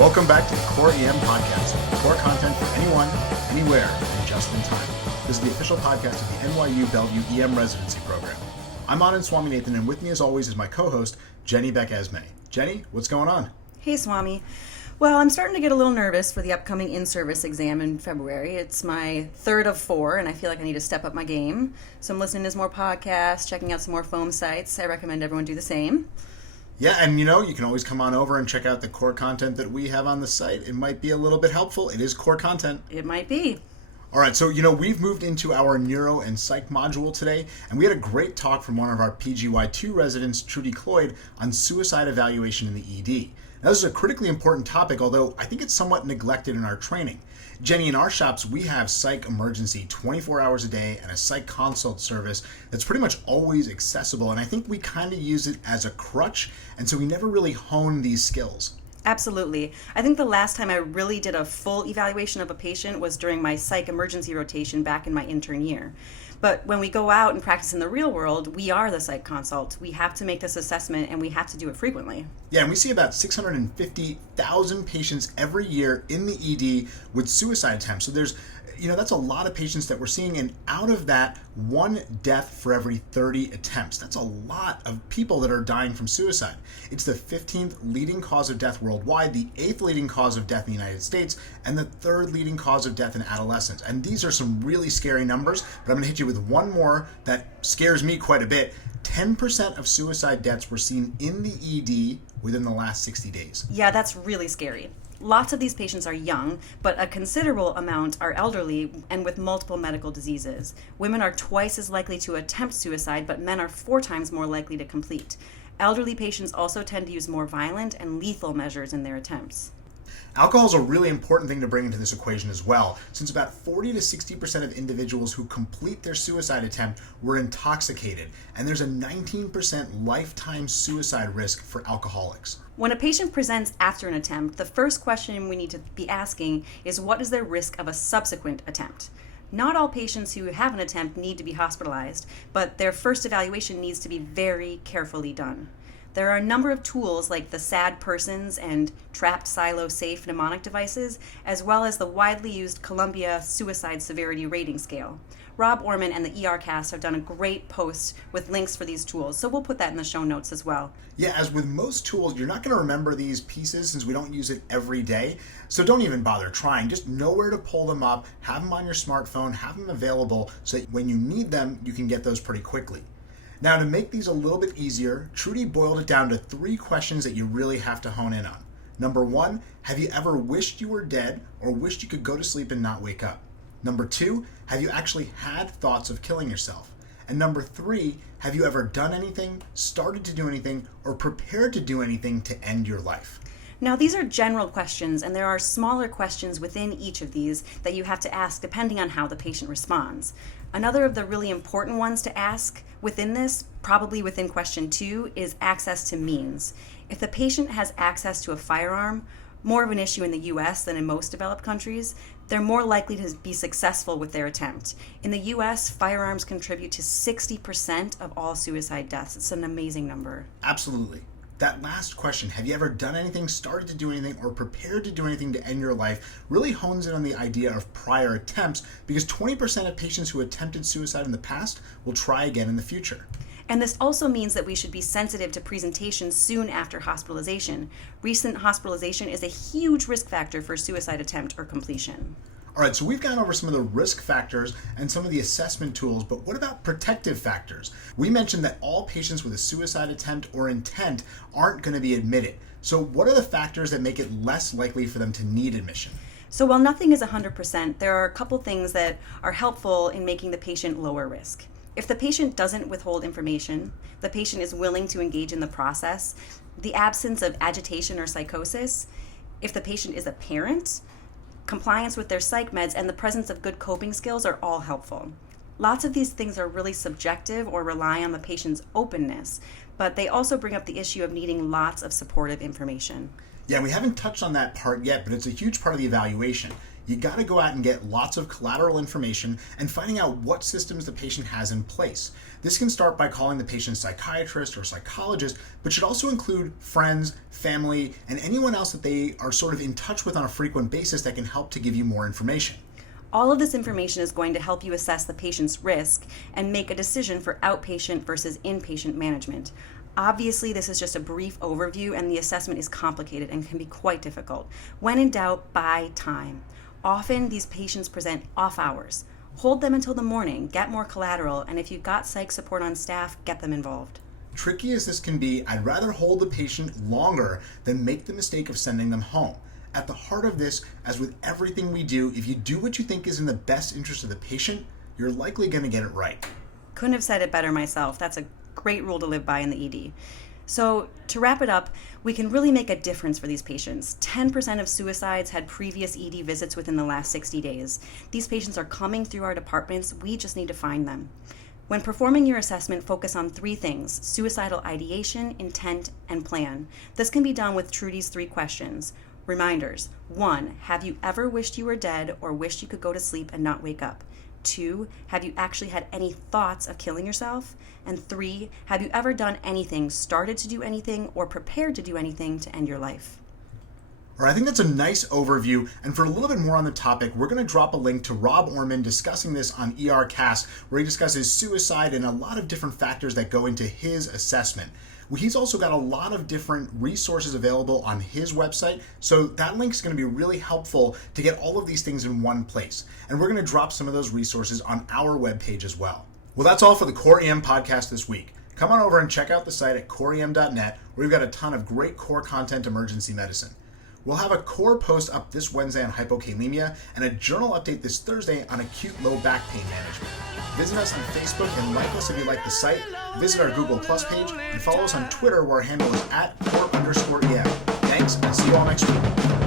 Welcome back to the Core EM Podcast, core content for anyone, anywhere, and just in time. This is the official podcast of the NYU Bellevue EM Residency Program. I'm Anand Swaminathan, and with me as always is my co-host, Jenny Beck-Esme. Jenny, what's going on? Hey, Swami. Well, I'm starting to get a little nervous for the upcoming in-service exam in February. It's my third of 4, and I feel like I need to step up my game. So I'm listening to some more podcasts, checking out some more foam sites. I recommend everyone do the same. Yeah, and you can always come on over and check out the core content that we have on the site. It might be a little bit helpful. It is core content. It might be. All right, so we've moved into our neuro and psych module today, and we had a great talk from one of our PGY2 residents, Trudy Cloyd, on suicide evaluation in the ED. Now, this is a critically important topic, although I think it's somewhat neglected in our training. Jenny, in our shops, we have psych emergency 24 hours a day and a psych consult service that's pretty much always accessible, and I think we kind of use it as a crutch, and so we never really hone these skills. Absolutely. I think the last time I really did a full evaluation of a patient was during my psych emergency rotation back in my intern year. But when we go out and practice in the real world, we are the psych consult. We have to make this assessment, and we have to do it frequently. Yeah, and we see about 650,000 patients every year in the ED with suicide attempts. So there's, that's a lot of patients that we're seeing, and out of that, 1 death for every 30 attempts. That's a lot of people that are dying from suicide. It's the 15th leading cause of death worldwide, the 8th leading cause of death in the United States, and the 3rd leading cause of death in adolescents. And these are some really scary numbers, but I'm going to hit you with one more that scares me quite a bit. 10% of suicide deaths were seen in the ED within the last 60 days. Yeah, that's really scary. Lots of these patients are young, but a considerable amount are elderly and with multiple medical diseases. Women are twice as likely to attempt suicide, but men are 4 times more likely to complete. Elderly patients also tend to use more violent and lethal measures in their attempts. Alcohol is a really important thing to bring into this equation as well, since about 40 to 60% of individuals who complete their suicide attempt were intoxicated, and there's a 19% lifetime suicide risk for alcoholics. When a patient presents after an attempt, the first question we need to be asking is what is their risk of a subsequent attempt? Not all patients who have an attempt need to be hospitalized, but their first evaluation needs to be very carefully done. There are a number of tools like the SAD persons and trapped silo safe mnemonic devices, as well as the widely used Columbia Suicide Severity Rating Scale. Rob Orman and the ERcast have done a great post with links for these tools, so we'll put that in the show notes as well. Yeah, as with most tools, you're not going to remember these pieces since we don't use it every day, so don't even bother trying. Just know where to pull them up, have them on your smartphone, have them available so that when you need them, you can get those pretty quickly. Now, to make these a little bit easier, Trudy boiled it down to 3 questions that you really have to hone in on. Number 1, have you ever wished you were dead or wished you could go to sleep and not wake up? Number 2, have you actually had thoughts of killing yourself? And number 3, have you ever done anything, started to do anything, or prepared to do anything to end your life? Now, these are general questions, and there are smaller questions within each of these that you have to ask depending on how the patient responds. Another of the really important ones to ask within this, probably within question 2, is access to means. If the patient has access to a firearm, more of an issue in the US than in most developed countries, they're more likely to be successful with their attempt. In the US, firearms contribute to 60% of all suicide deaths. It's an amazing number. Absolutely. That last question, have you ever done anything, started to do anything, or prepared to do anything to end your life, really hones in on the idea of prior attempts, because 20% of patients who attempted suicide in the past will try again in the future. And this also means that we should be sensitive to presentation soon after hospitalization. Recent hospitalization is a huge risk factor for suicide attempt or completion. All right, so we've gone over some of the risk factors and some of the assessment tools, but what about protective factors? We mentioned that all patients with a suicide attempt or intent aren't going to be admitted. So what are the factors that make it less likely for them to need admission? So while nothing is 100%, there are a couple things that are helpful in making the patient lower risk. If the patient doesn't withhold information, the patient is willing to engage in the process, the absence of agitation or psychosis, if the patient is a parent, compliance with their psych meds, and the presence of good coping skills are all helpful. Lots of these things are really subjective or rely on the patient's openness, but they also bring up the issue of needing lots of supportive information. Yeah, we haven't touched on that part yet, but it's a huge part of the evaluation. you got to go out and get lots of collateral information and finding out what systems the patient has in place. This can start by calling the patient's psychiatrist or psychologist, but should also include friends, family, and anyone else that they are sort of in touch with on a frequent basis that can help to give you more information. All of this information is going to help you assess the patient's risk and make a decision for outpatient versus inpatient management. Obviously, this is just a brief overview, and the assessment is complicated and can be quite difficult. When in doubt, buy time. Often, these patients present off hours. Hold them until the morning, get more collateral, and if you've got psych support on staff, get them involved. Tricky as this can be, I'd rather hold the patient longer than make the mistake of sending them home. At the heart of this, as with everything we do, if you do what you think is in the best interest of the patient, you're likely going to get it right. Couldn't have said it better myself. That's a great rule to live by in the ED. So to wrap it up, we can really make a difference for these patients. 10% of suicides had previous ED visits within the last 60 days. These patients are coming through our departments. We just need to find them. When performing your assessment, focus on 3 things: suicidal ideation, intent, and plan. This can be done with Trudy's 3 questions. Reminders. 1. Have you ever wished you were dead or wished you could go to sleep and not wake up? 2. Have you actually had any thoughts of killing yourself? And 3. Have you ever done anything, started to do anything, or prepared to do anything to end your life? All right, I think that's a nice overview, and for a little bit more on the topic, we're going to drop a link to Rob Orman discussing this on ERcast, where he discusses suicide and a lot of different factors that go into his assessment. He's also got a lot of different resources available on his website, so that link is going to be really helpful to get all of these things in one place. And we're going to drop some of those resources on our webpage as well. Well, that's all for the Core EM podcast this week. Come on over and check out the site at coreem.net, where we've got a ton of great core content emergency medicine. We'll have a core post up this Wednesday on hypokalemia and a journal update this Thursday on acute low back pain management. Visit us on Facebook and like us if you like the site. Visit our Google Plus page and follow us on Twitter, where our handle is @core_EM. Thanks, and see you all next week.